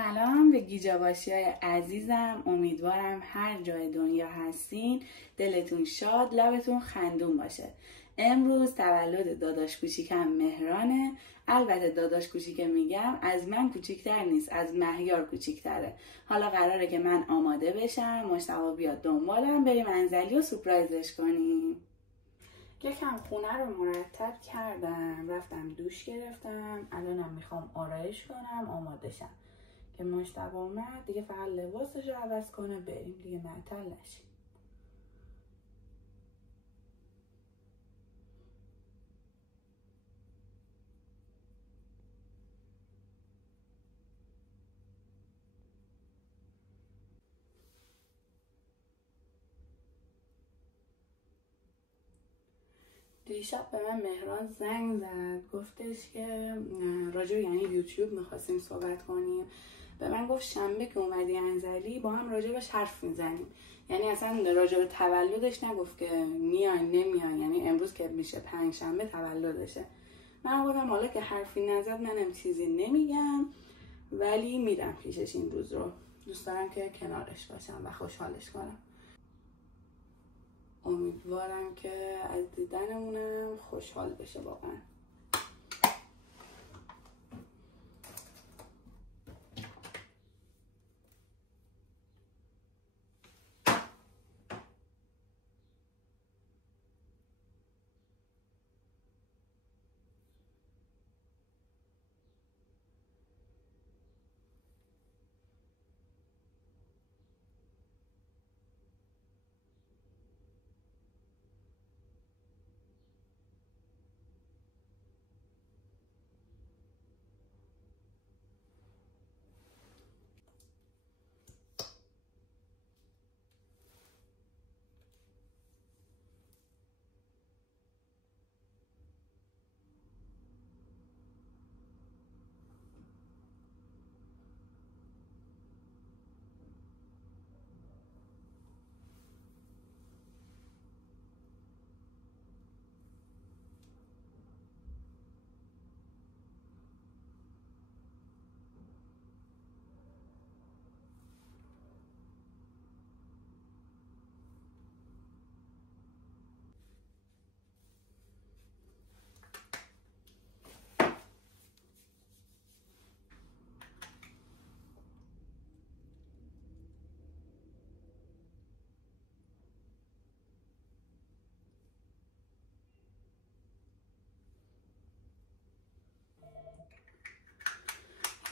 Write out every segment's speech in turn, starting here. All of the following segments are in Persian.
سلام به گیجاباشی‌های عزیزم. امیدوارم هر جای دنیا هستین دلتون شاد، لبتون خندون باشه. امروز تولد داداش کوچیکم مهرانه. البته داداش کوچیک میگم از من کوچیکتر نیست، از مهیار کوچیکتره. حالا قراره که من آماده بشم، مجتبی بیاد دنبالم، بریم انزلی و سورپرایزش کنیم. یکم خونه رو مرتب کردم، رفتم دوش گرفتم، الانم میخوام آرایش کنم آماده شم که مجتبی اومد دیگه فقط لباسش رو عوض کنه بریم دیگه معطل نشیم. دیشب به من مهران زنگ زد، گفتش که راجع به یوتیوب میخواستیم صحبت کنیم. به من گفت شنبه که اومدی انزلی با هم راجبش حرف میزنیم. یعنی اصلا راجع به تولدش نگفت که میای نمیای، یعنی امروز که میشه پنجشنبه تولدشه. من گفتم حالا که حرفی نزد منم چیزی نمیگم، ولی میرم پیشش. این روز رو دوست دارم که کنارش باشم و خوشحالش کنم. امیدوارم که از دیدنمونم خوشحال بشه واقعا.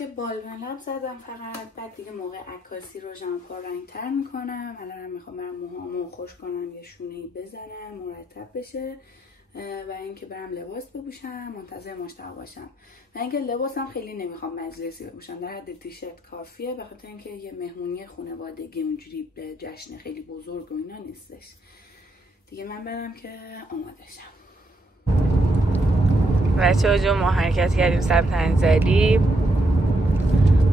یه بالون زدم فقط، بعد دیگه موقع عکاسی رو ژامپور رنگ‌تر میکنم. الان میخوام برم موهامو خوش کنم، یه شونه‌ای بزنم مرتب بشه و اینکه برم لباس بپوشم، منتظر مجتبی باشم. و اینکه لباسم خیلی نمیخوام مجلسی بپوشم، در حد تیشرت کافیه، به خاطر اینکه یه مهمونی خانوادگی اونجوری به جشن خیلی بزرگ و اینا نیستش. دیگه من برم که آماده شم. بچه‌ها جو ما حرکت کردیم سمت انزلی.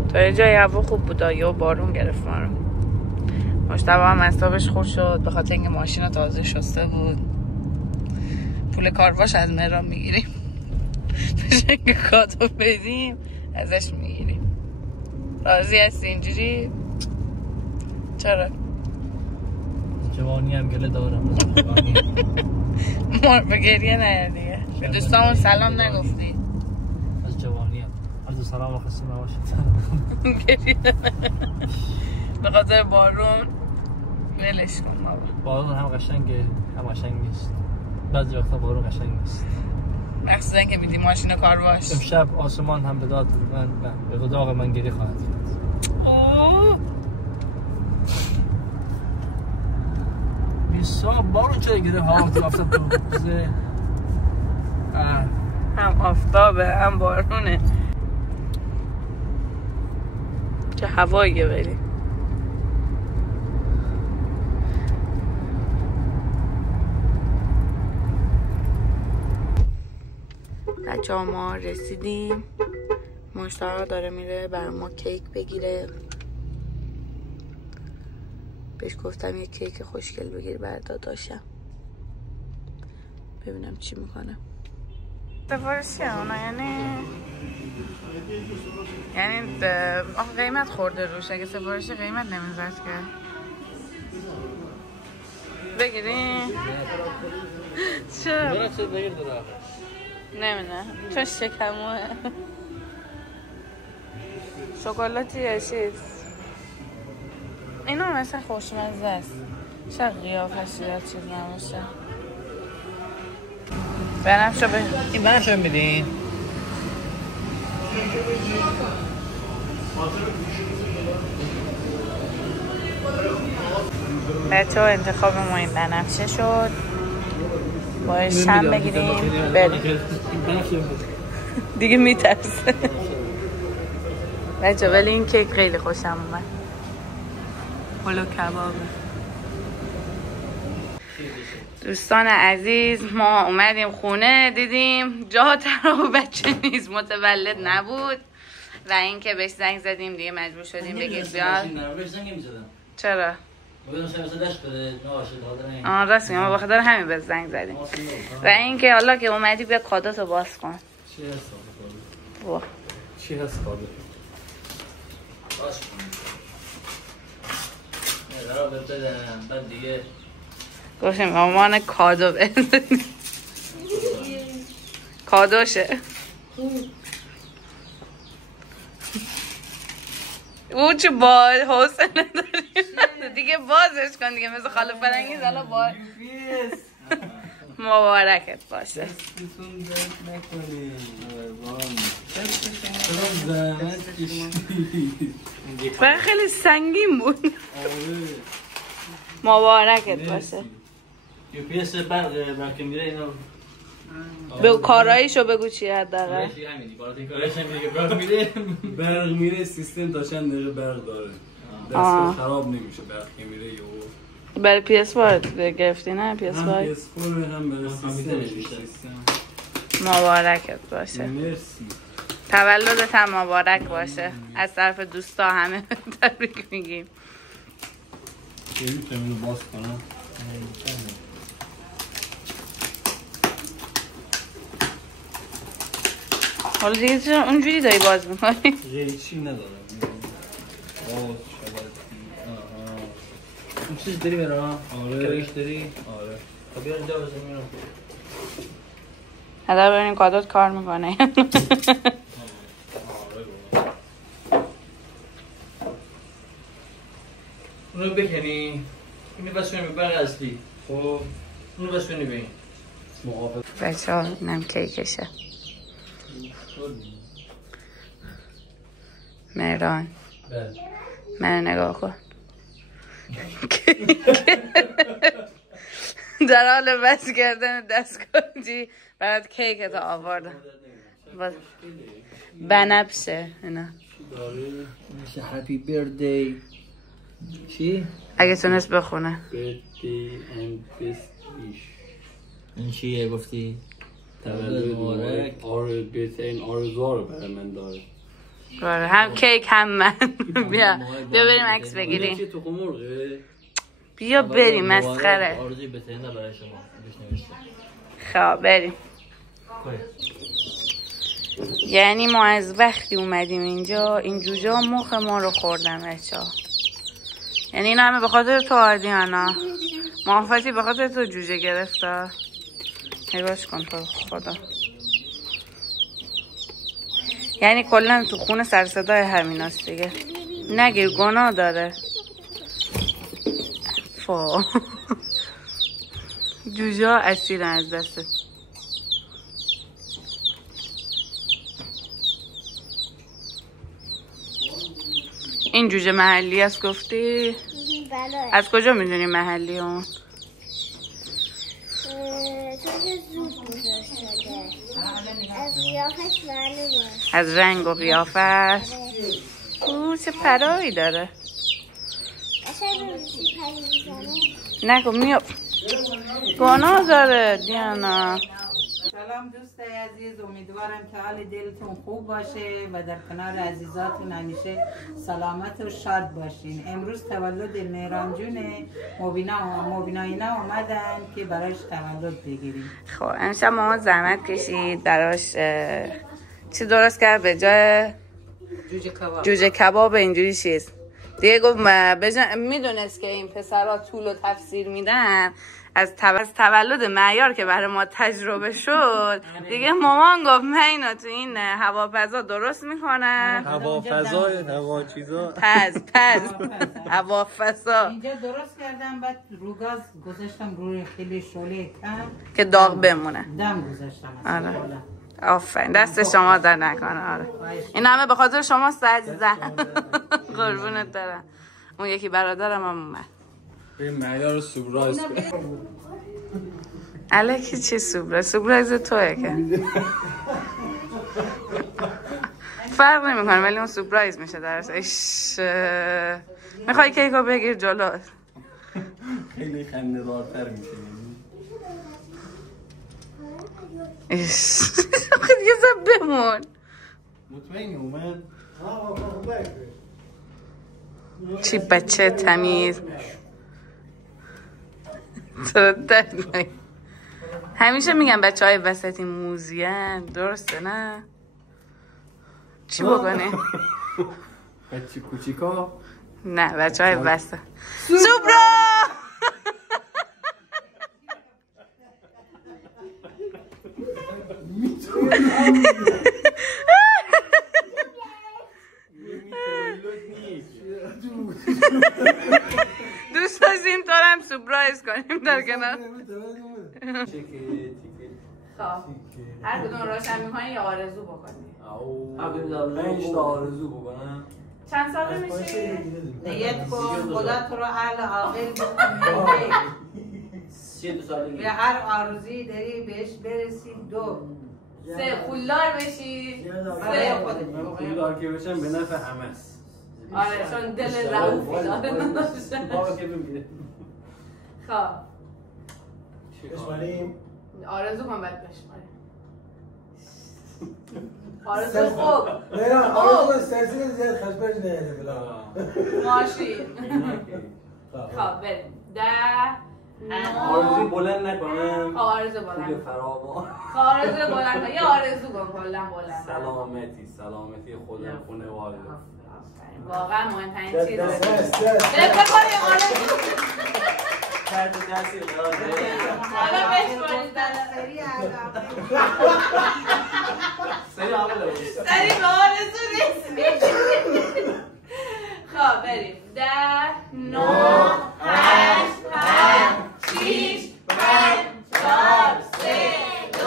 تا یه جای هوا خوب بود، یا بارون گرفت ما رو. مجتبی هم اعصابش خورد شد به خاطر اینکه ماشین رو تازه شسته بود. پول کارواش از مهران میگیریم، بشه که کادو بدیم ازش میگیریم. راضی هستی اینجوری؟ چرا؟ جوانی هم گله دارم. مار به گریه نیا دیگه. به دوستامون سلام نگفتی؟ از جوانی هم از سلام خسته نباشید. به خاطر بارون ولش کن بابا. بارون هم قشنگه هم قشنگ نیست. بعضی وقتا بارون قشنگ نیست، مخصوصا که میدی ماشین کارواش. امشب آسمان هم به داد من به داغ من گریه خواهد کرد. حساب بارون چرا گرفت؟ هوا تو آفتاب تو بزه هم آفتابه هم بارونه. چه هواییه ولی. بچه ما رسیدیم. مجتبی داره میره بر ما کیک بگیره. بهش گفتم یه کیک خوشگل بگیر برای داداشم، ببینم چی میکنه. سفارشی اونا یعنی قیمت خورده روش. اگه سفارشی قیمت نمیزد که بگیریم. چرا؟ نمیدونم چون شکموه. شکلاتی یا چیز اینا مثلا خوشمزه است. شاید قیافش یا چیز نباشه. بنفشو این بنفشو میدین؟ بچه ها انتخاب ما این بنفشه شد. باید شم بگیریم بریم. دیگه میترسه بچه. ولی این کیک خیلی خوشم اومد. پلو کبابه. دوستان عزیز ما اومدیم خونه دیدیم جا ترا بچه نیست، متولد نبود و اینکه بهش زنگ زدیم دیگه مجبور شدیم بگیم بیاد. چرا؟ راست میگم، ما بخاطر همین به زنگ زدیم. و اینکه حالا که اومدی بیا کادوتو باز کن. چی هست کادو؟ باش کن. بعد دیگه گفتیم مامان کادو بزنیم. کادوشه. او چه باید حوصله نداریم دیگه بازش کن دیگه مثل خاله فرنگیز. حالا باید مبارکت باشه. برای خیلی سنگین بود. مبارکت باشه. UPS برق میره اینا. بگو کاراییشو بگو چی حداقل. برق میره سیستم تا چند دقیقه برق داره. دست خراب نمیشه برق که میره یهو. برای PS4 گرفتی نه؟ PS4 هم PS4 هم برای سیستم. مبارکت باشه. مرسی. تولدت هم مبارک باشه. از طرف دوستا همه تبریک میگیم. میتونم باز کنم. حالا دیگه چرا اونجوری داری باز میکنی؟ چی ندارم. اون چیز داری برام؟ آره. کلیش داری؟ آره. خب بیا اینجا بزن میرم. حالا ببینیم کادوت کار میکنه. اونو بکنی. اینو بسونی به برق اصلی. خب اونو بسونی به این. بچه ها اینم کیکشه. مهران من نگاه کن. در حال بس کردن دستگاهی برات کیکتو آوردم. بنفشه اینا. میشه هپی بیردی. چی؟ اگه تونست بخونه. birthday and best wish. این چیه گفتی؟ تولد مبارک. آره بهترین آرزوها رو برای من داره. آره هم کیک هم من. بیا بریم عکس بگیریم. چه تخم مرغه؟ بیا بریم مسخره. آرزوی بهترین برای شما. خب بریم. یعنی ما از وقتی اومدیم اینجا این جوجه مخ ما رو خوردن بچه‌ها. یعنی این همه به خاطر تو آدیانا. محافظی به خاطر تو جوجه گرفته. نگاش کن تو خدا. یعنی کلا تو خونه سر صدای همیناست دیگه. نگیر گناه داره. جوجه ها اسیرن از دستت. این جوجه محلی است گفتی؟ بله. از کجا میدونی محلی اون؟ چون زود بزرگ شده. از قیافش معلومه. از رنگ و قیافش. او چه پرایی داره. اصلا ببینی پری میزنه. نکن میاب. گناه داره دیانا. سلام دوست عزیز، امیدوارم که حال دلتون خوب باشه و در کنار عزیزاتون همیشه سلامت و شاد باشین. امروز تولد مهران جونه. مبینا اینا اومدن که براش تولد بگیریم. خب امشب مامان زحمت کشید براش چی درست کرد به جای جوجه کباب اینجوری چیز دیگه. گفت میدونست که این پسرها طول و تفسیر میدن از تولد معیار که برای ما تجربه شد دیگه. مامان گفت من اینو تو این هواپزا درست میکنم. هوا چیزا هواپزا اینجا درست کردم، بعد رو گاز گذاشتم روی خیلی شعله کم که داغ بمونه. دم گذاشتم. آره آفرین، دست شما در نکنه. آره این همه به خاطر شما عزیزم. قربونت دارم. اون یکی برادرم هم اومد. به معیار سورپرایز کنم. الکی چی سورپرایز توئه که فرق نمیکنه، ولی اون سورپرایز میشه درست. میخوای کیکو بگیر جلو. خیلی خنده‌دارتر میشه. یه زب بمون. مطمئنی اومد؟ چی بچه تمیز. همیشه میگم بچه های وسطی موزیان، درسته نه؟ چی بکنه؟ بچه کوچیکا؟ نه بچه های وسط. سوبرا! دوست داشتیم تو هم سورپرایز کنیم در کنار. خب هر کدوم روشن میکنی یا آرزو بکنی؟ 5 تا آرزو بکنم. چند ساله میشه؟ نیت کن خدا تو رو اهل عاقل بکنه. 32 سالگی. به هر آرزویی داری بهش برسی. 2 3 پولدار بشی. 3 خودت. من پولدار که بشم به نفع همه است. آره چون دل رئوفی داره. بابا که بمیره. خب بشماریم. آرزو کن بعد بشماریم. آرزو خوب. نه آرزو سرسی زیاد خشبش نیاده بلا. ماشین. خب بریم. 10 آرزوی بلند نکنم. آرزو بلند. پول فراوان. آرزو بلند. یه آرزو کن کلا بلند. سلامتی خودم، خانواده. واقعا مهمترین چیزه. بکنیم آرزو. کرد دستی قرار حالا بشمارید سری عقب. سری عقب سری به آرزو رسید. خب بریم. 10 9 8 7 6 5 4 3 2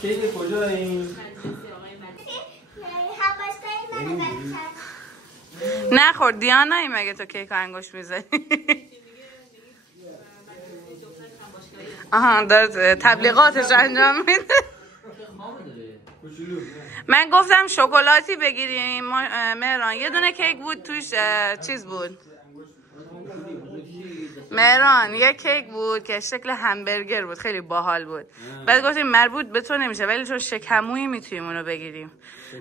کیک کجا این؟ نخور دیانایی مگه تو کیک انگوش میزنی؟ آها داره تبلیغاتش انجام میده. من گفتم شکلاتی بگیریم مهران. یه دونه کیک بود توش چیز بود مهران، یه کیک بود که شکل همبرگر بود، خیلی باحال بود. بعد گفتیم مربوط به تو نمیشه ولی چون شکمویی میتونیم اونو بگیریم.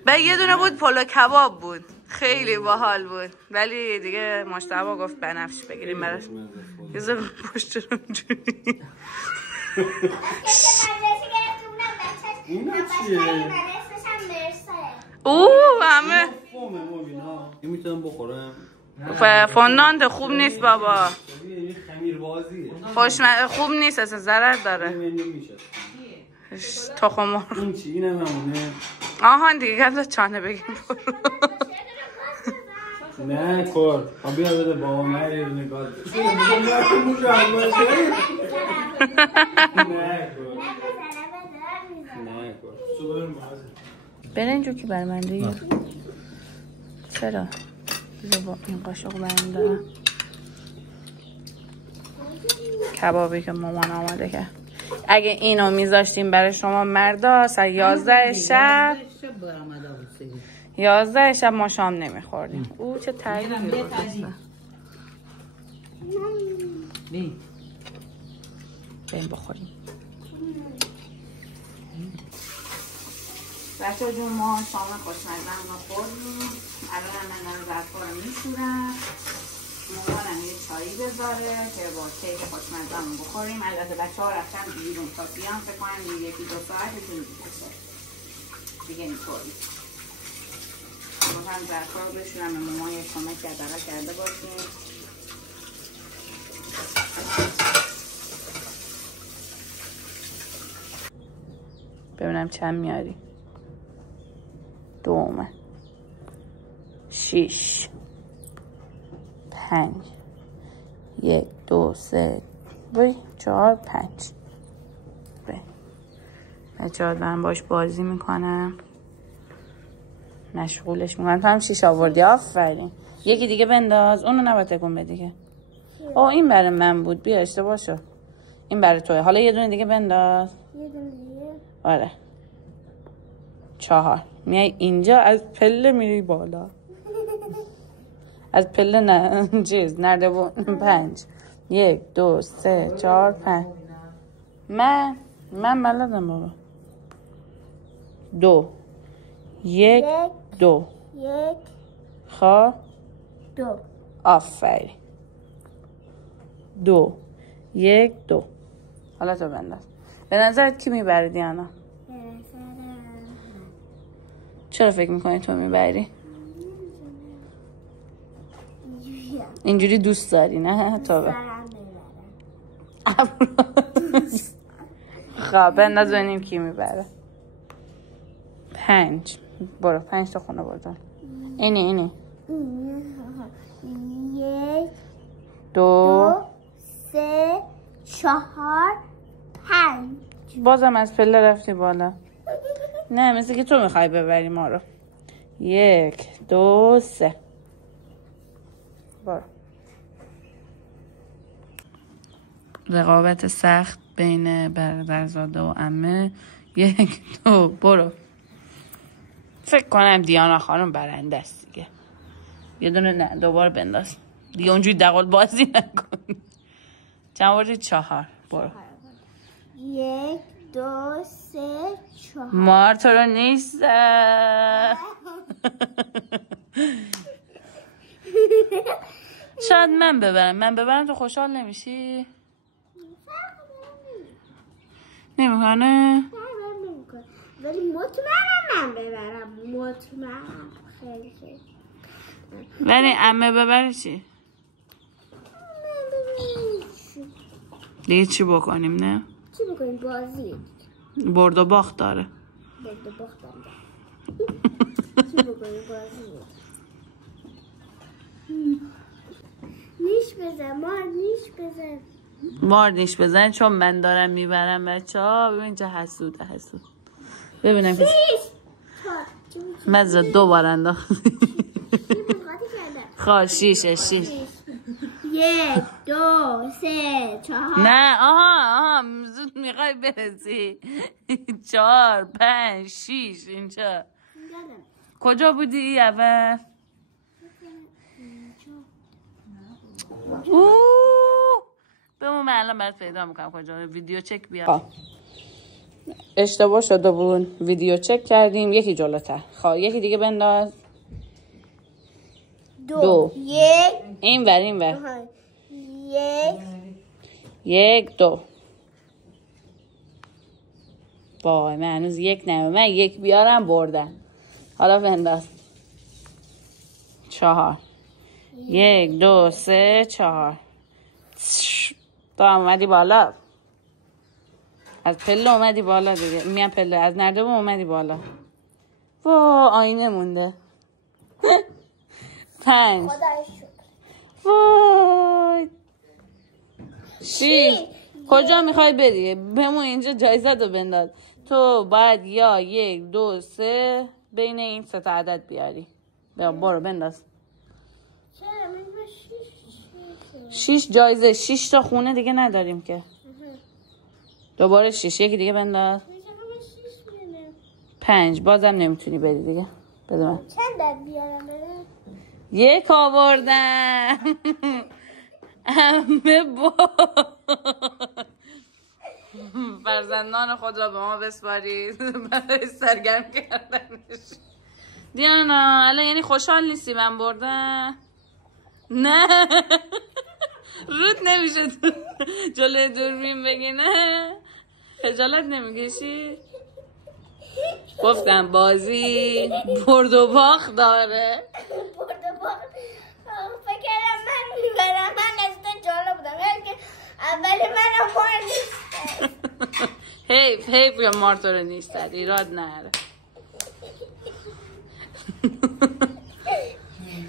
بعد یه دونه بود پلو کباب بود، خیلی باحال بود ولی دیگه مجتبی گفت بنفش بگیریم براش. یه ذره پشت رو اینجوری. اینا چیه؟ اوه همه میتونم بخورم. فوندانت خوب نیست بابا. خمیر بازیه. خوب نیست اصلا، ضرر داره. تخم مرغ. این چی؟ اینم همونه. آهان دیگه گذار چانه بگیم برو. نه کار. بیا بده بابا مری رو نگاه. نه کار. برنجو که بر من دیگه. چرا؟ بذار با این قاشق برم دارم. کبابی که مامان آماده کرد. اگه اینو میذاشتیم برای شما مردا ساعت 11 شب 11 شب ما شام نمیخوردیم. او چه تغییری گذاشته. بریم بخوریم. بچه جون ما شام خوشمزه هم خوردیم. الان من ظرفا رو میشورم. مامانم یه چایی بذاره که با کیک خوشمزه هم بخوریم. البته بچه ها رفتن بیرون تا بیان فکر کنم یکی دو ساعتشون میشه دیگه اینطوری. ما هم ظرفا رو بشورم به مامان یه کمک کرده باشیم. ببینم چند میاری. 2 اومد. 6 5 1 2 3 4 5 بچه‌ها دارم باش بازی میکنم، مشغولش میکنم. تو هم 6 آوردی، آفرین. یکی دیگه بنداز، اونو نباید تکون بدی که. این برای من بود، بیا اشتباه شد. این برای توه. حالا یه دونه دیگه بنداز. یه دونه دیگه. آره 4 میای اینجا، از پله میری بالا. از پله نه چیز نردبون. 5 1 2 3 4 5 من بلدم بابا. 2 1 2 1 خب 2 آفرین. 2 1 2 حالا تو بنداز. به نظرت کی میبره دیانا؟ چرا فکر میکنی تو میبری؟ اینجوری دوست داری نه؟ تو به خب بنداز ببینیم کی میبره. 5 برو 5 تا خونه بردن. اینی 1 2 3 4 5 بازم از پله رفتی بالا. نه مثل که تو میخوای ببری ما رو. 1 2 3 برو. رقابت سخت بین برادرزاده و عمه. 1 2 برو. فکر کنم دیانا خانم برنده است دیگه. یه دونه نه دوباره بنداز دیگه، اونجوری دقل بازی نکن. چند بردی؟ 4 برو. 1 2 3 4 مار تو رو نیست. شاید من ببرم تو خوشحال نمیشی؟ نمیکنه؟ ولی مطمئنم من ببرم، مطمئنم خیلی. ولی عمه ببره چی؟ دیگه چی بکنیم نه؟ چی بکنیم؟ بازی برد و باخت داره. برد و باخت داره. چی بکنیم؟ بازی نیش بزن مار، نیش بزن مار، نیش بزن چون من دارم میبرم. بچه ها ببین چه حسود ببینم که مزه 2 بار انداخت. خواه 6 1 2 3 4 نه آها زود میخوای برسی. 4 5 6 اینجا کجا بودی ای اول؟ بمون من الان برات پیدا میکنم کجا. ویدیو چک بیا. اشتباه شده بود، ویدیو چک کردیم. یکی جلوتر. خب یکی دیگه بنداز. 2 1 اینور 1 2 وای من هنوز 1 نه، من 1 بیارم بردن. حالا بنداز. 4 1 2 3 4 تو اومدی بالا. از پله اومدی بالا دیگه. میام پله از نردبون اومدی بالا. وای آینه مونده. 5 وای 6 کجا میخوای بری؟ بمون اینجا جایزه رو بنداز. تو باید یا 1 2 3 بین این 3 تا عدد بیاری. برو بنداز. 6 جایزه. 6 تا خونه دیگه نداریم که. دوباره 6 یکی دیگه بنداز. 5 بازم نمیتونی بری دیگه. بده من. چند داد بیارم؟ یک آوردم. همه با فرزندان خود را به ما بسپارید برای سرگرم کردنش. دیانا الان یعنی خوشحال نیستی من بردم؟ نه رود نمیشه تو جلوی دوربین بگی نه؟ خجالت نمیکشی؟ گفتم بازی برد و باخت داره. برد و باخت فکرم من میبرم. من از تو جالب بودم که اولی من مار نیست. حیف یا مار تو رو نیست ایراد نره.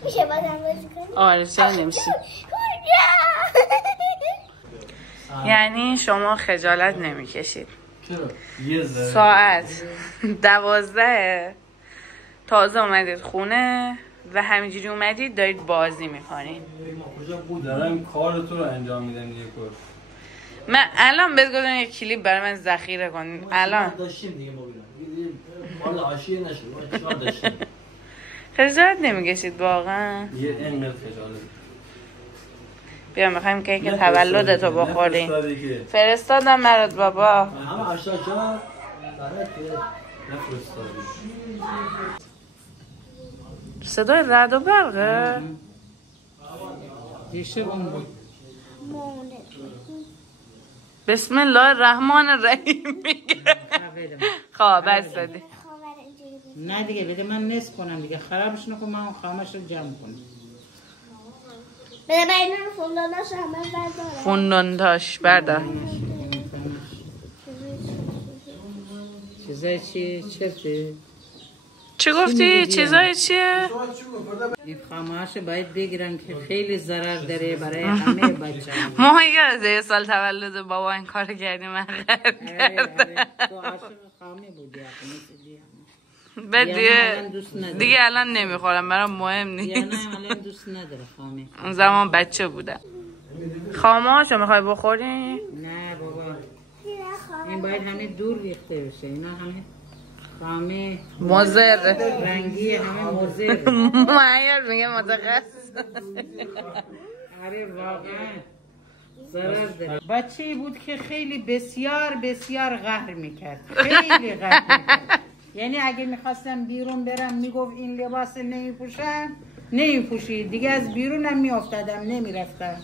میشه بازم بازی کنی؟ آره چرا نمیشه. یعنی شما خجالت نمیکشید؟ ساعت 12 تازه اومدید خونه و همینجوری اومدید دارید بازی میکنید. کجا بود دارم کار تو رو انجام میدم دیگه. من الان بهت گفتم یک کلیپ برای من ذخیره کن. الان داشتیم دیگه ما مال عاشیه نشد چیکار داشتیم. خجالت نمیکشید واقعا؟ یه انقدر خجالت. بیا میخوایم کیک تولدتو بخوریم. فرستادم برات بابا. همه اشتاق جان برات نفرستادی. صدای رعد و برقه؟ دیشه بود. بسم الله الرحمن الرحیم میگه. خواه بس دادی. نه دیگه بده من نصف کنم دیگه خرابش نکن. من خامش رو جمع کنم. بده من اینو فونداناش همه بردارم. فوندانتاش بردار. چیزای چیه؟ چی گفتی؟ چیزای چیه؟ این خامه‌هاش باید بگیرن که خیلی ضرر داره برای همه بچه ها. ما یاد یه سال تولد بابا این کار کردیم من خرد کردم. تو عاشق خامه بودی بعد دیگه الان نمیخورم برام مهم نیست. یا نه الان دوست نداره خامه. اون زمان بچه بودم. خامه هاشو میخوای بخوری؟ نه بابا این باید همه دور ریخته بشه. اینا همه خامه مضر رنگی همه مضر. معیار میگه متخصص. آره واقعا ضرر داره. بچه‌ای بود که خیلی بسیار قهر میکرد. خیلی قهر میکرد. یعنی اگه میخواستم بیرون برم میگفت این لباس نمیپوشید دیگه. از بیرونم میافتادم نمیرفتم.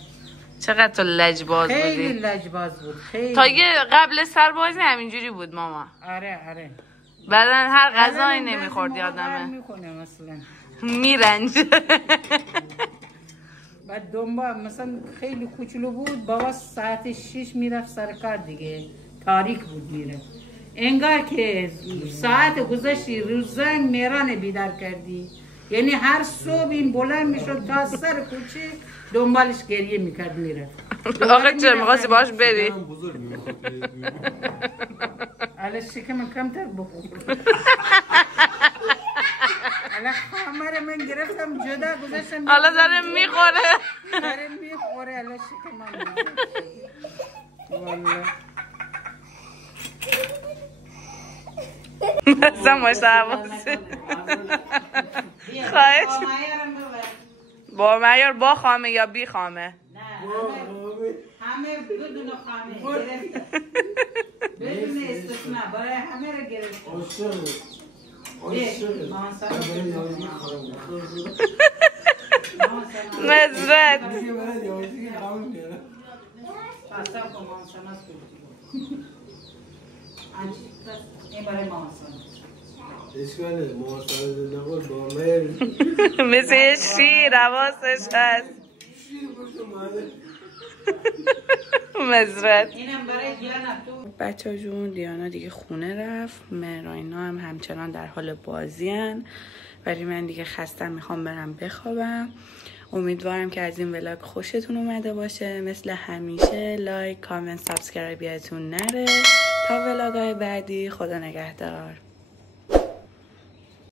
چقدر تو لجباز بودی. خیلی لجباز بود. خیلی تا یه قبل سربازی همینجوری بود ماما. آره بعدن هر غذایی نمیخورد یادمه. میکنه مثلا میرنج. بعد دنبال مثلا خیلی کوچولو بود. بابا ساعت 6 میرفت سر کار دیگه. تاریک بود میره. انگار که ساعت گذشتی روز زنگ میران بیدار کردی. یعنی هر صبح این بلند میشد تا سر کوچه دنبالش گریه میکرد میرفت. آخه چه میخواستی باش بری؟ حالا شکم کمتر بخور. حالا خامر من گرفتم جدا گذاشتم. حالا داره میخوره. حالا شکم من والله اصلا مشتباسی. خواهش با معیار با خامه یا بی خامه؟ نه همه بدون خامه گرفت. بدون استثناء برای همه رو گرفت. مزرد این برای ماماسان اشکاله ماماسان نقول با مهر مثل شیر حواسش هست. مزرد اینم برای دیانا. بچه جون دیانا دیگه خونه رفت. مهراینا هم همچنان در حال بازی هن. ولی من دیگه خستم میخوام برم بخوابم. امیدوارم که از این ولاگ خوشتون اومده باشه. مثل همیشه لایک، کامنت، سابسکرایب یادتون نره. تا ولاگ‌های بعدی خدا نگهدار.